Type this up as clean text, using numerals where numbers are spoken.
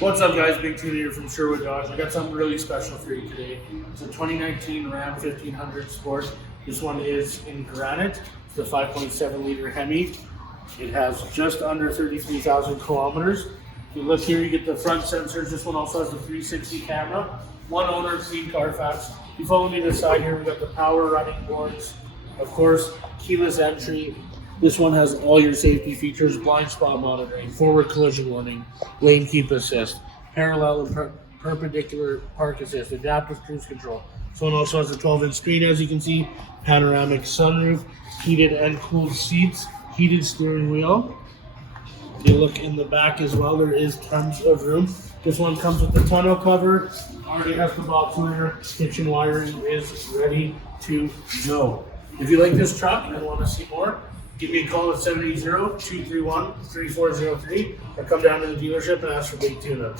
What's up, guys? Big Tuna here from Sherwood Dodge. I got something really special for you today. It's a 2019 Ram 1500 Sport. This one is in granite. It's the 5.7 liter Hemi. It has just under 33,000 kilometers. If you look here, you get the front sensors. This one also has the 360 camera. One owner, Clean Carfax. If you follow me to the side here, we got the power running boards. Of course, keyless entry. This one has all your safety features: blind spot monitoring, forward collision warning, lane keep assist, parallel and perpendicular park assist, adaptive cruise control. This one also has a 12-inch screen, as you can see, panoramic sunroof, heated and cooled seats, heated steering wheel. If you look in the back as well, there is tons of room. This one comes with the tonneau cover, already has the box liner, kitchen wiring is ready to go. If you like this truck and want to see more, give me a call at 780-231-3403 or come down to the dealership and ask for Big Tuna.